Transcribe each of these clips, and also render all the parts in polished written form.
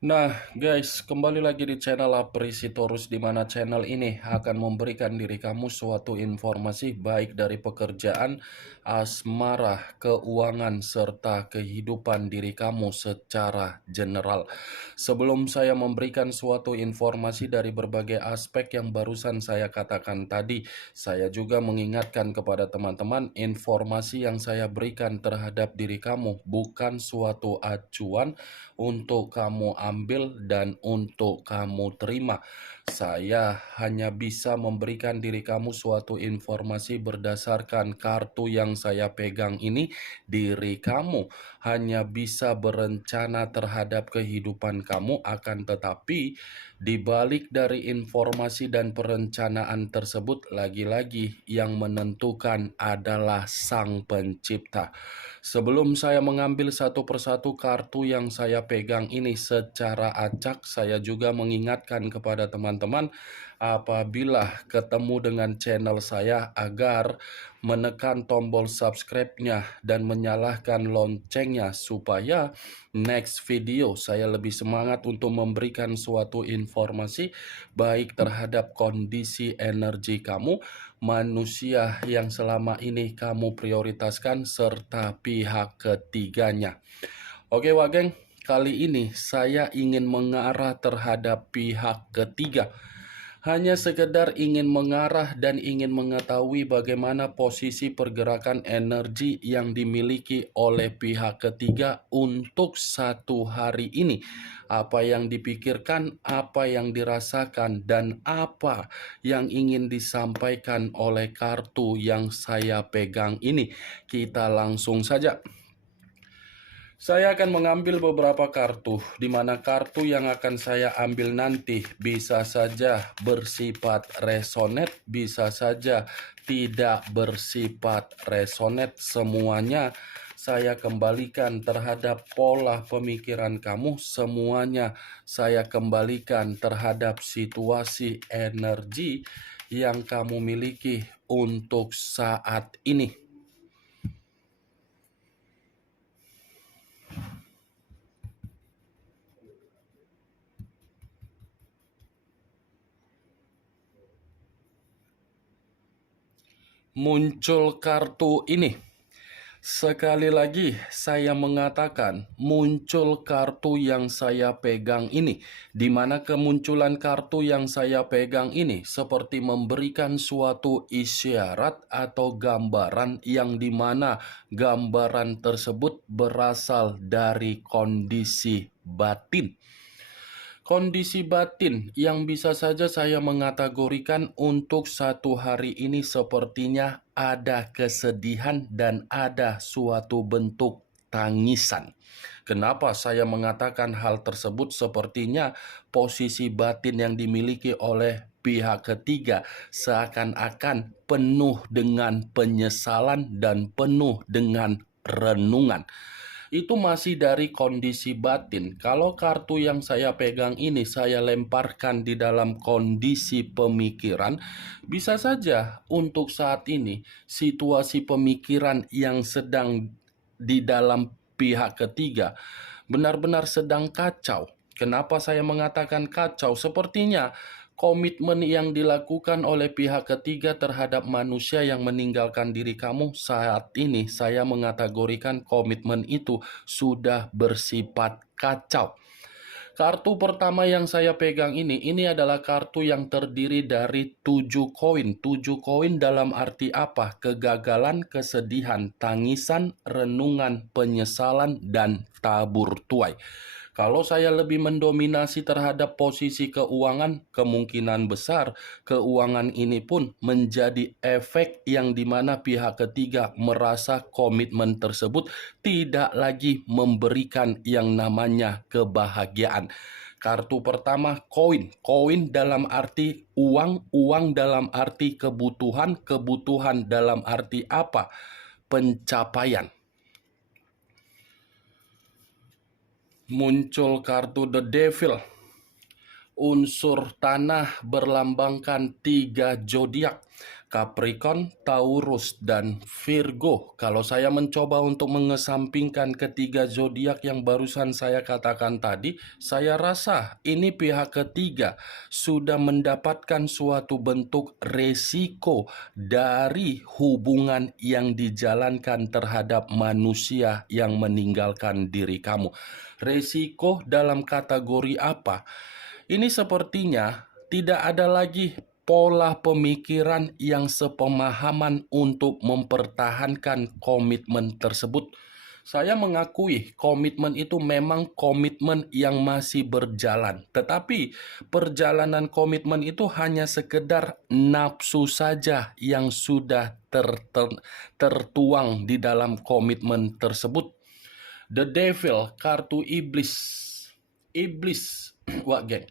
Nah, guys, kembali lagi di channel Aprisitorus, di mana channel ini akan memberikan diri kamu suatu informasi baik dari pekerjaan, asmara, keuangan, serta kehidupan diri kamu secara general. Sebelum saya memberikan suatu informasi dari berbagai aspek yang barusan saya katakan tadi, saya juga mengingatkan kepada teman-teman, informasi yang saya berikan terhadap diri kamu bukan suatu acuan untuk kamu ambil dan untuk kamu terima. Saya hanya bisa memberikan diri kamu suatu informasi berdasarkan kartu yang saya pegang ini. Diri kamu hanya bisa berencana terhadap kehidupan kamu, akan tetapi di balik dari informasi dan perencanaan tersebut, lagi-lagi yang menentukan adalah Sang Pencipta. Sebelum saya mengambil satu persatu kartu yang saya pegang ini secara acak, saya juga mengingatkan kepada teman-teman apabila ketemu dengan channel saya agar menekan tombol subscribe-nya dan menyalakan loncengnya supaya next video saya lebih semangat untuk memberikan suatu informasi baik terhadap kondisi energi kamu, manusia yang selama ini kamu prioritaskan, serta pihak ketiganya. Oke, Wageng, kali ini saya ingin mengarah terhadap pihak ketiga. Hanya sekedar ingin mengarah dan ingin mengetahui bagaimana posisi pergerakan energi yang dimiliki oleh pihak ketiga untuk satu hari ini. Apa yang dipikirkan, apa yang dirasakan, dan apa yang ingin disampaikan oleh kartu yang saya pegang ini. Kita langsung saja. Saya akan mengambil beberapa kartu, di mana kartu yang akan saya ambil nanti bisa saja bersifat resonate, bisa saja tidak bersifat resonate. Semuanya saya kembalikan terhadap pola pemikiran kamu, semuanya saya kembalikan terhadap situasi energi yang kamu miliki untuk saat ini. Muncul kartu ini. Sekali lagi saya mengatakan muncul kartu yang saya pegang ini, di mana kemunculan kartu yang saya pegang ini seperti memberikan suatu isyarat atau gambaran yang dimana gambaran tersebut berasal dari kondisi batin. Kondisi batin yang bisa saja saya mengategorikan untuk satu hari ini sepertinya ada kesedihan dan ada suatu bentuk tangisan. Kenapa saya mengatakan hal tersebut? Sepertinya posisi batin yang dimiliki oleh pihak ketiga seakan-akan penuh dengan penyesalan dan penuh dengan renungan. Itu masih dari kondisi batin. Kalau kartu yang saya pegang ini saya lemparkan di dalam kondisi pemikiran, bisa saja untuk saat ini situasi pemikiran yang sedang di dalam pihak ketiga benar-benar sedang kacau. Kenapa saya mengatakan kacau? Sepertinya komitmen yang dilakukan oleh pihak ketiga terhadap manusia yang meninggalkan diri kamu saat ini, saya mengategorikan komitmen itu sudah bersifat kacau. Kartu pertama yang saya pegang ini adalah kartu yang terdiri dari 7 koin. 7 koin dalam arti apa? Kegagalan, kesedihan, tangisan, renungan, penyesalan, dan tabur tuai. Kalau saya lebih mendominasi terhadap posisi keuangan, kemungkinan besar keuangan ini pun menjadi efek yang dimana pihak ketiga merasa komitmen tersebut tidak lagi memberikan yang namanya kebahagiaan. Kartu pertama koin. Koin dalam arti uang, uang dalam arti kebutuhan, kebutuhan dalam arti apa? Pencapaian. Muncul kartu The Devil. Unsur tanah berlambangkan 3 zodiak. Capricorn, Taurus, dan Virgo. Kalau saya mencoba untuk mengesampingkan ketiga zodiak yang barusan saya katakan tadi, saya rasa ini pihak ketiga sudah mendapatkan suatu bentuk resiko dari hubungan yang dijalankan terhadap manusia yang meninggalkan diri kamu. Resiko dalam kategori apa? Ini sepertinya tidak ada lagi pola pemikiran yang sepemahaman untuk mempertahankan komitmen tersebut. Saya mengakui komitmen itu memang komitmen yang masih berjalan. Tetapi perjalanan komitmen itu hanya sekedar nafsu saja yang sudah tertuang di dalam komitmen tersebut. The Devil, kartu iblis. Iblis, wah geng.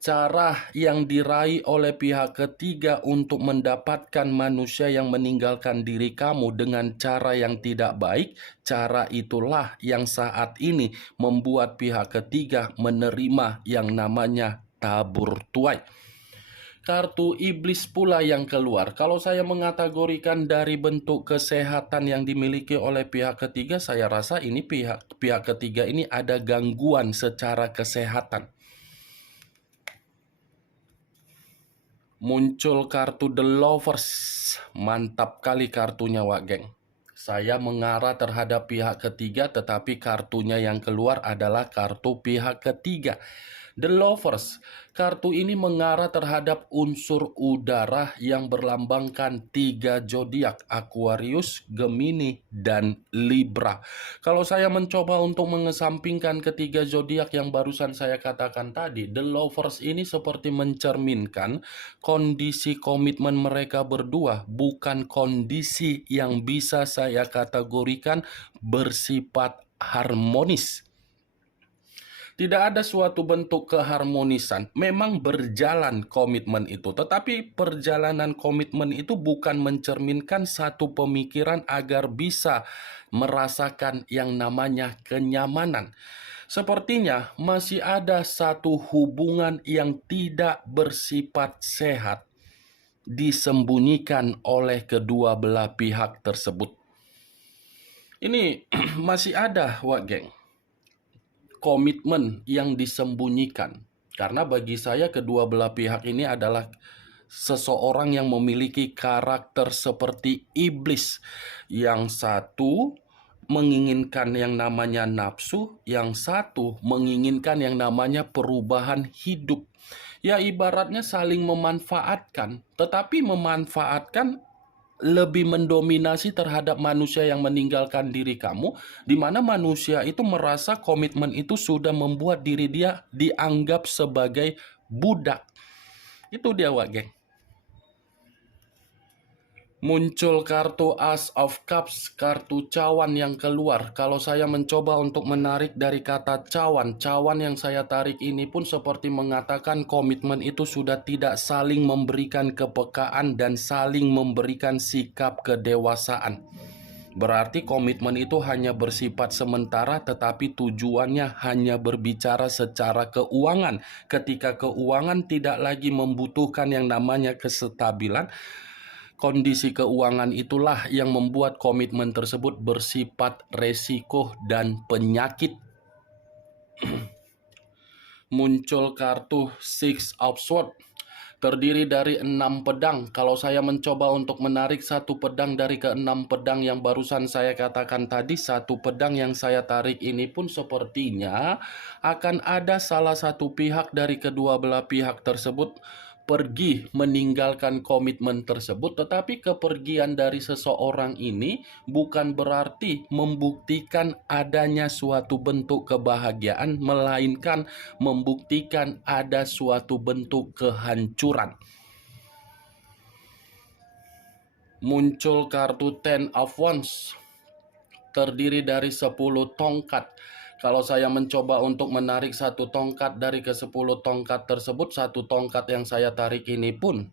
Cara yang diraih oleh pihak ketiga untuk mendapatkan manusia yang meninggalkan diri kamu dengan cara yang tidak baik, cara itulah yang saat ini membuat pihak ketiga menerima yang namanya tabur tuai. Kartu iblis pula yang keluar. Kalau saya mengategorikan dari bentuk kesehatan yang dimiliki oleh pihak ketiga, saya rasa ini pihak ketiga ini ada gangguan secara kesehatan. Muncul kartu The Lovers. Mantap kali kartunya, Wak Geng. Saya mengarah terhadap pihak ketiga, tetapi kartunya yang keluar adalah kartu pihak ketiga. The Lovers, kartu ini mengarah terhadap unsur udara yang berlambangkan 3 zodiak, Aquarius, Gemini, dan Libra. Kalau saya mencoba untuk mengesampingkan ketiga zodiak yang barusan saya katakan tadi, The Lovers ini seperti mencerminkan kondisi komitmen mereka berdua bukan kondisi yang bisa saya kategorikan bersifat harmonis. Tidak ada suatu bentuk keharmonisan. Memang berjalan komitmen itu, tetapi perjalanan komitmen itu bukan mencerminkan satu pemikiran agar bisa merasakan yang namanya kenyamanan. Sepertinya masih ada satu hubungan yang tidak bersifat sehat disembunyikan oleh kedua belah pihak tersebut. Ini masih ada, Wak Geng, komitmen yang disembunyikan. Karena bagi saya kedua belah pihak ini adalah seseorang yang memiliki karakter seperti iblis. Yang satu menginginkan yang namanya nafsu, yang satu menginginkan yang namanya perubahan hidup. Ya ibaratnya saling memanfaatkan, tetapi memanfaatkan lebih mendominasi terhadap manusia yang meninggalkan diri kamu, di mana manusia itu merasa komitmen itu sudah membuat diri dia dianggap sebagai budak. Itu dia, Wak Geng. Muncul kartu Ace of Cups, kartu cawan yang keluar. Kalau saya mencoba untuk menarik dari kata cawan, cawan yang saya tarik ini pun seperti mengatakan komitmen itu sudah tidak saling memberikan kepekaan dan saling memberikan sikap kedewasaan. Berarti komitmen itu hanya bersifat sementara, tetapi tujuannya hanya berbicara secara keuangan. Ketika keuangan tidak lagi membutuhkan yang namanya kestabilan, kondisi keuangan itulah yang membuat komitmen tersebut bersifat resiko dan penyakit. Muncul kartu Six of Swords, terdiri dari 6 pedang. Kalau saya mencoba untuk menarik satu pedang dari ke-6 pedang yang barusan saya katakan tadi, satu pedang yang saya tarik ini pun sepertinya akan ada salah satu pihak dari kedua belah pihak tersebut pergi meninggalkan komitmen tersebut, tetapi kepergian dari seseorang ini bukan berarti membuktikan adanya suatu bentuk kebahagiaan, melainkan membuktikan ada suatu bentuk kehancuran. Muncul kartu Ten of Wands, terdiri dari 10 tongkat. Kalau saya mencoba untuk menarik satu tongkat dari ke-10 tongkat tersebut, satu tongkat yang saya tarik ini pun,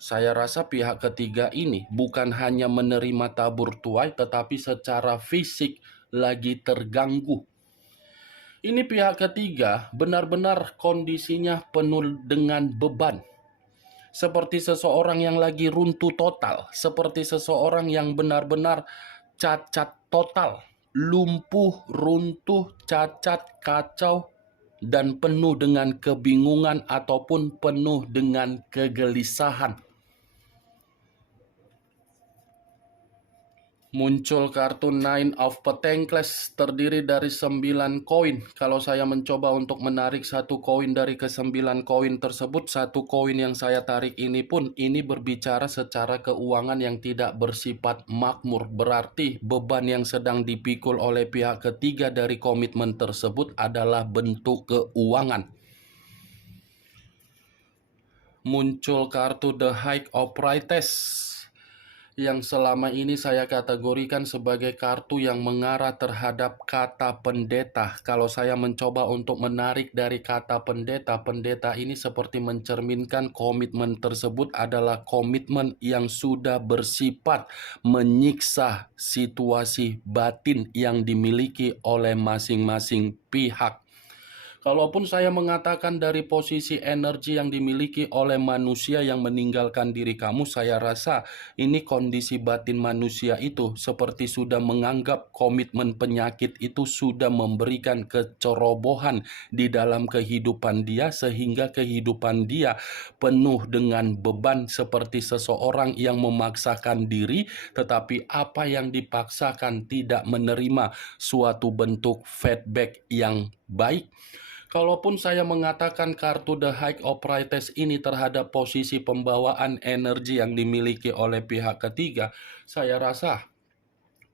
saya rasa pihak ketiga ini bukan hanya menerima tabur tuai, tetapi secara fisik lagi terganggu. Ini pihak ketiga benar-benar kondisinya penuh dengan beban. seperti seseorang yang lagi runtuh total, seperti seseorang yang benar-benar cacat total, lumpuh, runtuh, cacat, kacau, dan penuh dengan kebingungan ataupun penuh dengan kegelisahan. Muncul kartu Nine of Pentacles terdiri dari 9 koin. Kalau saya mencoba untuk menarik satu koin dari ke-9 koin tersebut, satu koin yang saya tarik ini pun ini berbicara secara keuangan yang tidak bersifat makmur. Berarti beban yang sedang dipikul oleh pihak ketiga dari komitmen tersebut adalah bentuk keuangan. Muncul kartu The High Priestess yang selama ini saya kategorikan sebagai kartu yang mengarah terhadap kata pendeta. Kalau saya mencoba untuk menarik dari kata pendeta, pendeta ini seperti mencerminkan komitmen tersebut adalah komitmen yang sudah bersifat menyiksa situasi batin yang dimiliki oleh masing-masing pihak. Kalaupun saya mengatakan dari posisi energi yang dimiliki oleh manusia yang meninggalkan diri kamu, saya rasa ini kondisi batin manusia itu seperti sudah menganggap komitmen penyakit itu sudah memberikan kecerobohan di dalam kehidupan dia, sehingga kehidupan dia penuh dengan beban seperti seseorang yang memaksakan diri, tetapi apa yang dipaksakan tidak menerima suatu bentuk feedback yang baik. Kalaupun saya mengatakan kartu The High Priestess ini terhadap posisi pembawaan energi yang dimiliki oleh pihak ketiga, saya rasa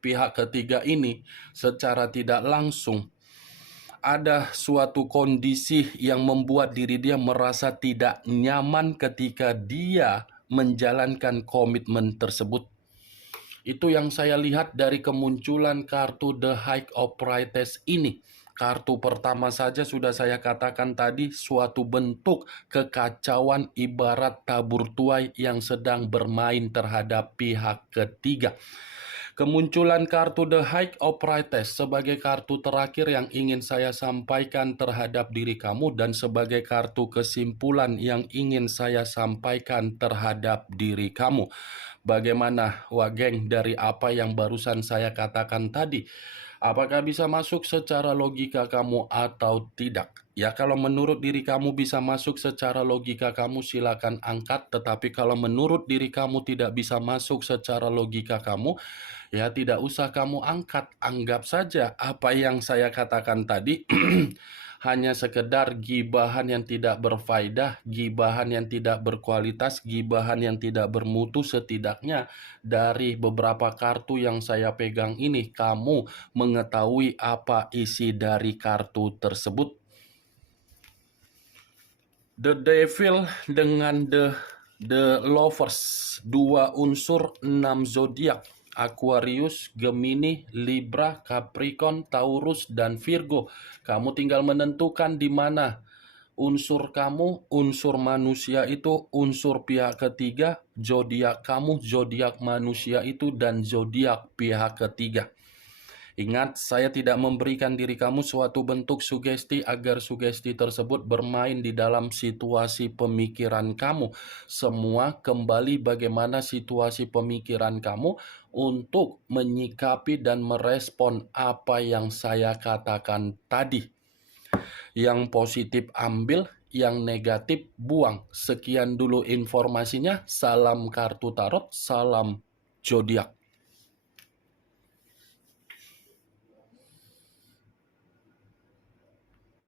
pihak ketiga ini secara tidak langsung ada suatu kondisi yang membuat diri dia merasa tidak nyaman ketika dia menjalankan komitmen tersebut. Itu yang saya lihat dari kemunculan kartu The High Priestess ini. Kartu pertama saja sudah saya katakan tadi, suatu bentuk kekacauan ibarat tabur tuai yang sedang bermain terhadap pihak ketiga. Kemunculan kartu The High Priestess sebagai kartu terakhir yang ingin saya sampaikan terhadap diri kamu dan sebagai kartu kesimpulan yang ingin saya sampaikan terhadap diri kamu. Bagaimana, geng, dari apa yang barusan saya katakan tadi? Apakah bisa masuk secara logika kamu atau tidak? Ya, kalau menurut diri kamu bisa masuk secara logika kamu, silakan angkat. Tetapi kalau menurut diri kamu tidak bisa masuk secara logika kamu, ya tidak usah kamu angkat. Anggap saja apa yang saya katakan tadi hanya sekedar gibahan yang tidak berfaedah, gibahan yang tidak berkualitas, gibahan yang tidak bermutu. Setidaknya dari beberapa kartu yang saya pegang ini, kamu mengetahui apa isi dari kartu tersebut. The Devil dengan The Lovers, 2 unsur 6 zodiak. Aquarius, Gemini, Libra, Capricorn, Taurus, dan Virgo. Kamu tinggal menentukan di mana unsur kamu, unsur manusia itu, unsur pihak ketiga, zodiak kamu, zodiak manusia itu, dan zodiak pihak ketiga. Ingat, saya tidak memberikan diri kamu suatu bentuk sugesti agar sugesti tersebut bermain di dalam situasi pemikiran kamu. Semua kembali bagaimana situasi pemikiran kamu untuk menyikapi dan merespon apa yang saya katakan tadi. Yang positif ambil, yang negatif buang. Sekian dulu informasinya. Salam kartu tarot, salam zodiak.